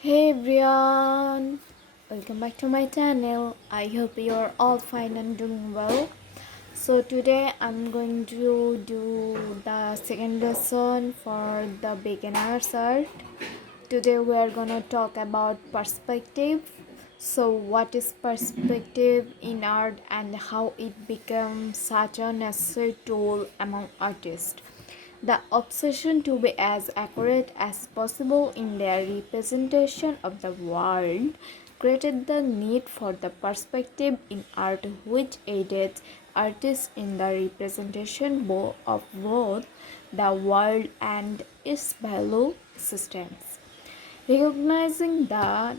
Hey everyone, welcome back to my channel. I hope you're all fine and doing well. So today I'm going to do the second lesson for the beginner's art. Today we are gonna talk about perspective. So what is perspective in art and how it becomes such a necessary tool among artists? The obsession to be as accurate as possible in their representation of the world created the need for the perspective in art, which aided artists in the representation of both the world and its value systems. Recognizing that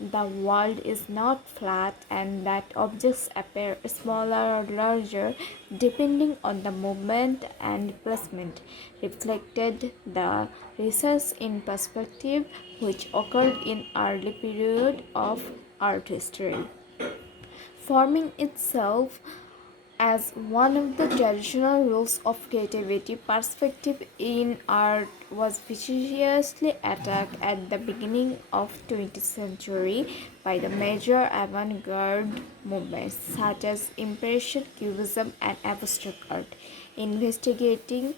the world is not flat and that objects appear smaller or larger depending on the movement and placement reflected the research in perspective which occurred in early period of art history, forming itself as one of the traditional rules of creativity. Perspective in art was viciously attacked at the beginning of 20th century by the major avant-garde movements such as Impression, Cubism and Abstract art. Investigating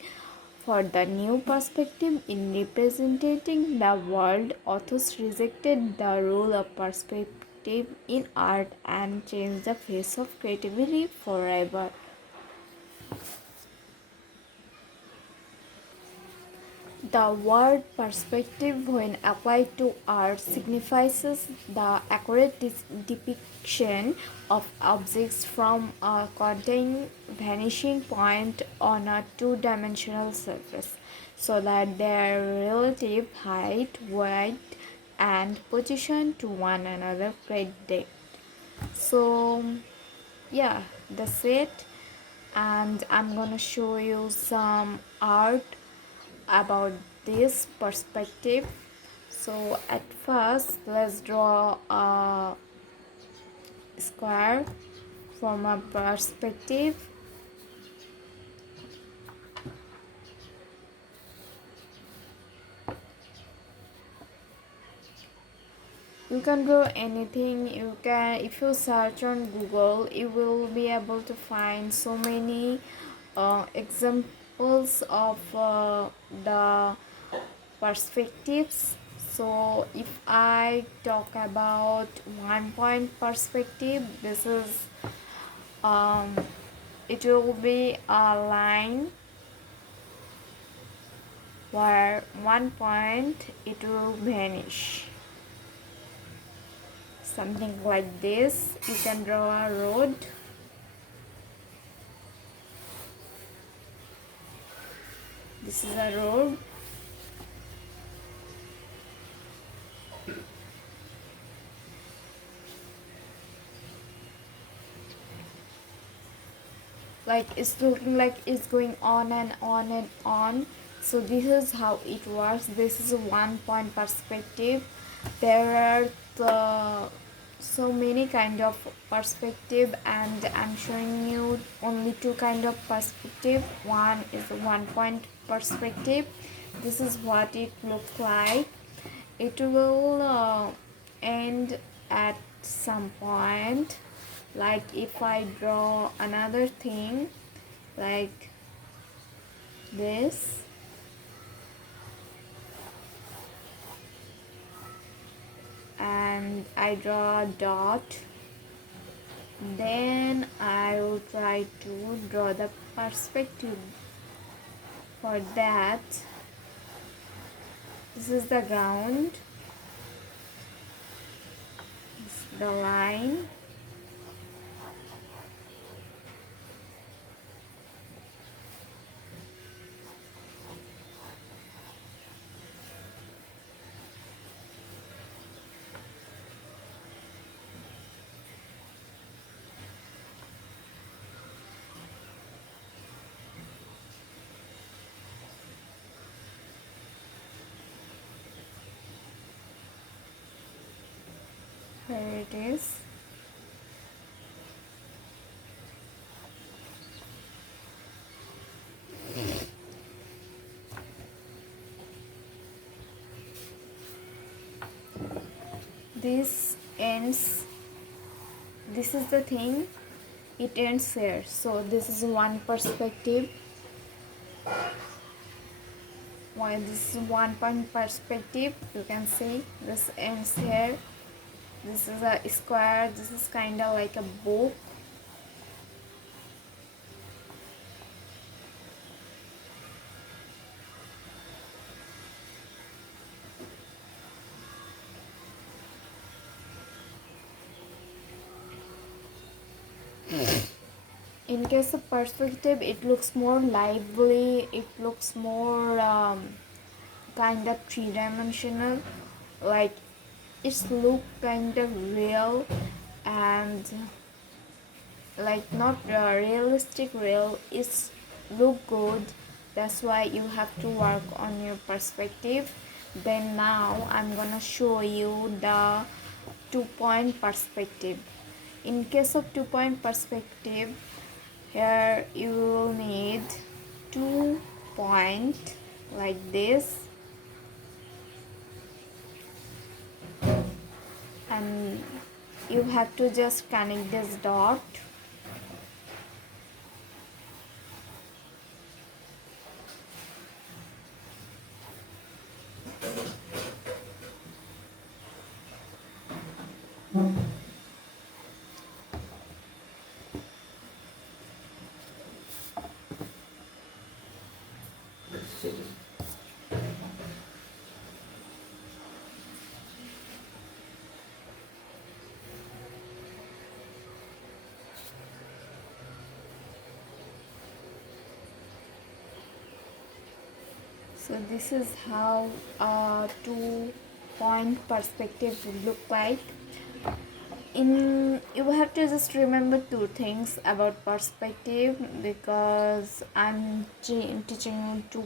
for the new perspective in representing the world, authors rejected the rule of perspective in art and changed the face of creativity forever. The word perspective, when applied to art, signifies the accurate depiction of objects from a contained vanishing point on a two-dimensional surface, so that their relative height, weight, and position to one another create depth. So, yeah, that's it. And I'm gonna show you some art about this perspective. So at first let's draw a square from a perspective. You can draw anything. You can, if you search on Google, you will be able to find so many examples of the perspectives. So if I talk about one point perspective, this is um, it will be a line where one point it will vanish, something like this. You can draw a road. This is a road. Like it's looking like it's going on and on and on. So this is how it works. This is a one point perspective. There are so many kind of perspective, and I'm showing you only two kind of perspective. One is a one point perspective. This is what it looks like. It will end at some point. Like if I draw another thing like this, and I draw a dot, then I will try to draw the perspective. For that, this is the ground, this is the line, here it is. this ends, this is the thing, it ends here. So this is one perspective. Why this is one point perspective, you can see this ends here. This is a square, this is kind of like a book. In case of perspective, it looks more lively, it looks more kind of three-dimensional, like it's look kind of real and like not realistic real, it's look good. That's why you have to work on your perspective. Then now I'm gonna show you the 2-point perspective. In case of 2-point perspective, here you will need 2 point like this, and you have to just connect this dot. So this is how a 2-point perspective would look like. You have to just remember two things about perspective, because I'm teaching you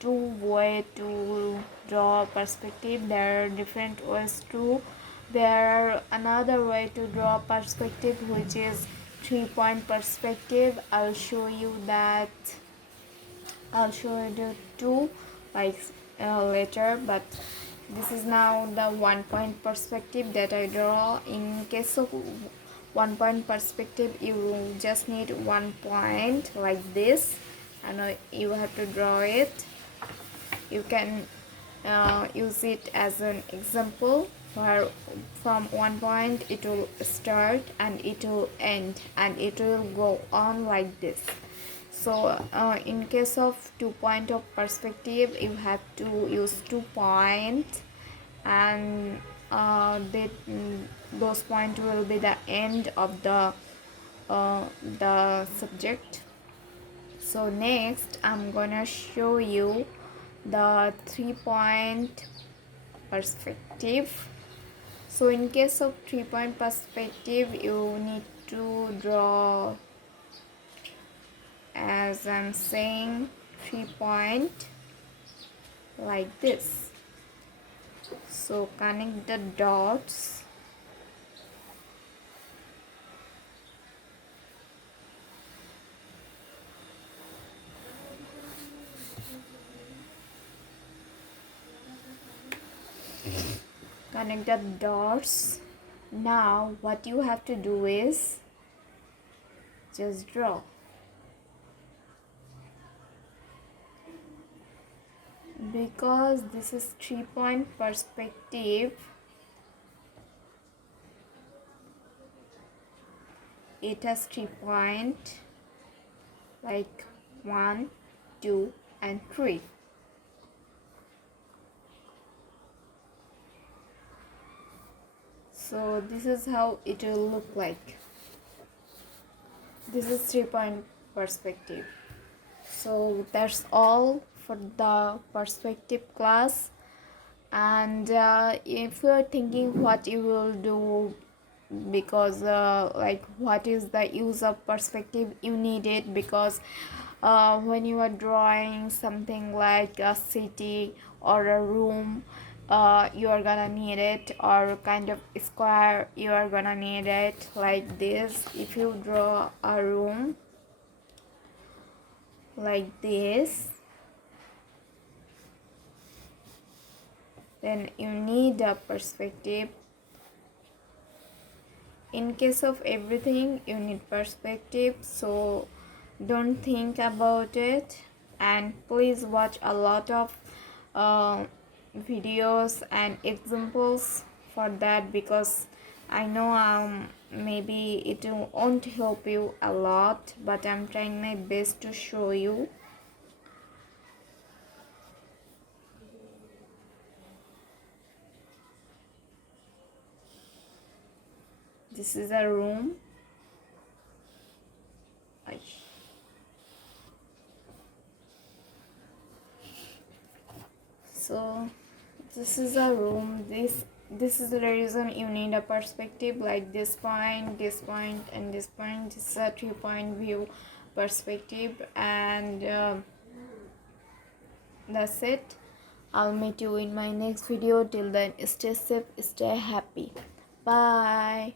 two way to draw perspective. There are different ways too. There are another way to draw perspective, which is 3-point perspective. I'll show you the two like later, but this is now the 1-point perspective that I draw. In case of 1-point perspective, you just need 1 point like this, and you have to draw it. You can use it as an example, where from 1 point it will start and it will end and it will go on like this. So in case of 2-point of perspective, you have to use 2 points, and those points will be the end of the subject. So next I'm gonna show you the 3-point perspective. So in case of 3-point perspective, you need to draw, as I'm saying, 3-point like this. So connect the dots. Connect the dots. Now what you have to do is just draw. Because this is 3-point perspective, it has 3 points like 1, 2 and 3. So this is how it will look like. This is 3-point perspective. So that's all for the perspective class. And if you are thinking what you will do, because like what is the use of perspective, you need it because when you are drawing something like a city or a room, you are gonna need it, or kind of square, you are gonna need it like this. If you draw a room like this, then you need a perspective. In case of everything you need perspective, so don't think about it. And please watch a lot of uh, videos and examples for that, because I know maybe it won't help you a lot, but I'm trying my best to show you. This is a room. So this is a room. This is the reason you need a perspective, like this point, and this point. This is a 3-point view perspective, and that's it. I'll meet you in my next video. Till then, stay safe, stay happy. Bye.